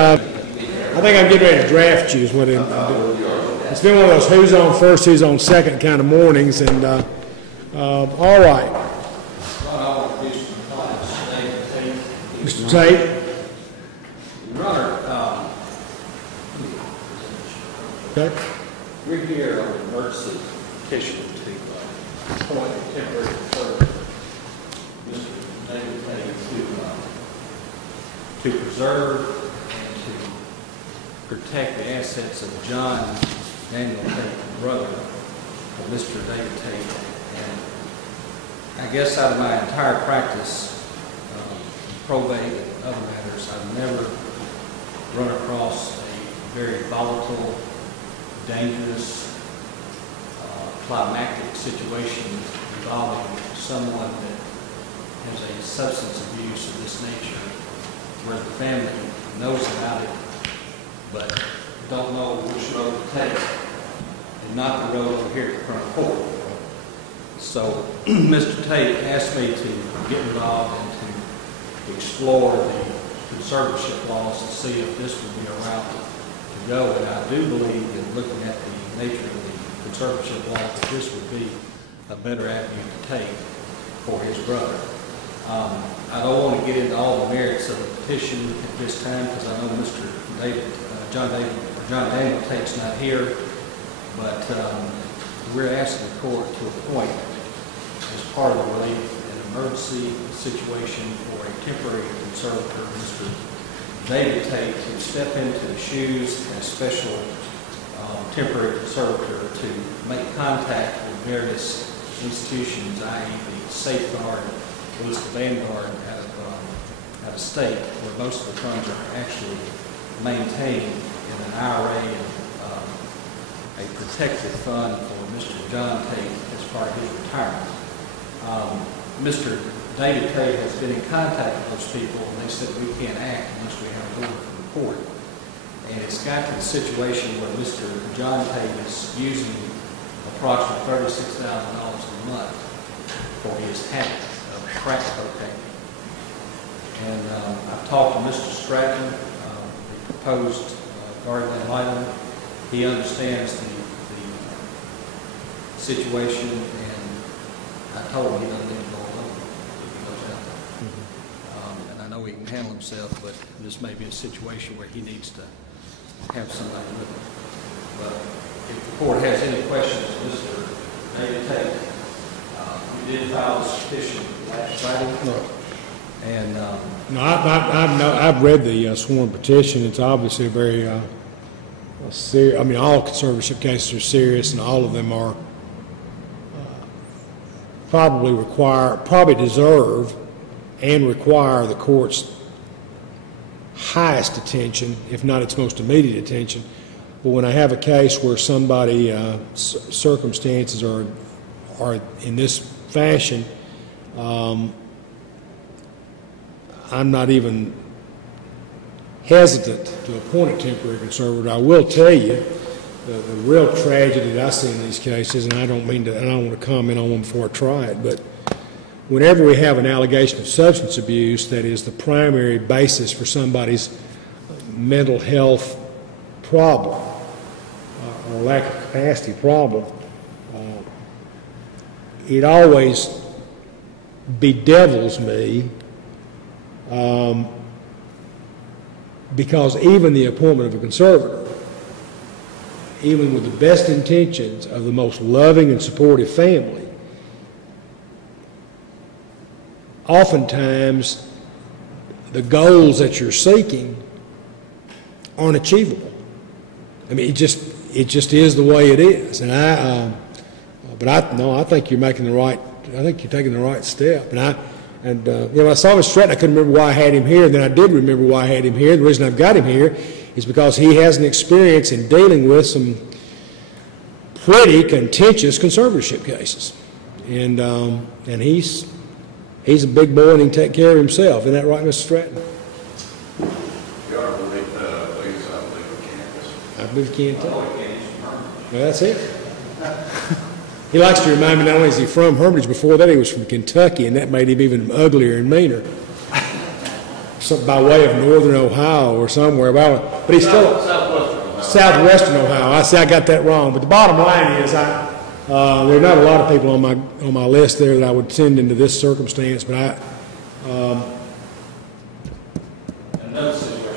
I think I'm getting ready to draft you is what it's been one of those who's on first, who's on second kind of mornings, and all right. Mr. Tate. Okay. We're here on an emergency petition to appoint a temporary conservator, Mr. David Tate, to preserve and to protect the assets of John Daniel Tate, brother of Mr. David Tate. And I guess out of my entire practice, probate and other matters, I've never run across a very volatile, dangerous, climactic situation involving someone that has a substance abuse of this nature, where the family knows about it, but don't know which road to take, and not the road over here at the front court. So Mr. Tate asked me to get involved and to explore the conservatorship laws to see if this would be a route to go. And I do believe that looking at the nature of the conservatorship laws, that this would be a better avenue to take for his brother. I don't want to get into all the merits of the petition at this time because I know Mr. John Daniel Tate's not here, but we're asking the court to appoint, as part of the relief, an emergency situation for a temporary conservator, Mr. David Tate, to step into the shoes as special temporary conservator to make contact with various institutions, i.e. the Safeguard, at least the Vanguard out of state, where most of the funds are actually maintained in an IRA and a protected fund for Mr. John Tate as part of his retirement. Mr. David Tate has been in contact with those people, and they said we can't act unless we have an order from the court. And it's got to the situation where Mr. John Tate is using approximately $36,000 a month for his habit of crack cocaine. And I've talked to Mr. Stratton, the proposed guardian ad litem. He understands the situation, and I told him he doesn't need to go alone if he goes out there. And I know he can handle himself, but this may be a situation where he needs to have somebody with him. But if the court has any questions, Mr. David Tate, you did file this petition last Friday. No. And no, I've read the sworn petition. It's obviously a very serious. I mean, all conservatorship cases are serious, and all of them are probably deserve and require the court's highest attention, if not its most immediate attention. But when I have a case where somebody circumstances are in this fashion, I'm not even hesitant to appoint a temporary conservator. I will tell you the real tragedy that I see in these cases, and I don't want to comment on them before I try it, but whenever we have an allegation of substance abuse that is the primary basis for somebody's mental health problem or lack of capacity problem, it always bedevils me because even the appointment of a conservator, even with the best intentions of the most loving and supportive family, oftentimes the goals that you're seeking aren't achievable. I mean, it just is the way it is. And I think you're making the right. I think you're taking the right step. And I saw Mr. Stratton. I couldn't remember why I had him here. And then I did remember why I had him here. The reason I've got him here is because he has an experience in dealing with some pretty contentious conservatorship cases, and he's a big boy and he can take care of himself. Isn't that right, Mr. Stratton? I believe Kentucky. Well, that's it. He likes to remind me not only is he from Hermitage, before that he was from Kentucky, and that made him even uglier and meaner. by way of northern Ohio or somewhere, but he's still southwestern Ohio. I got that wrong. But the bottom line is, there are not a lot of people on my list there that I would send into this circumstance, but Another situation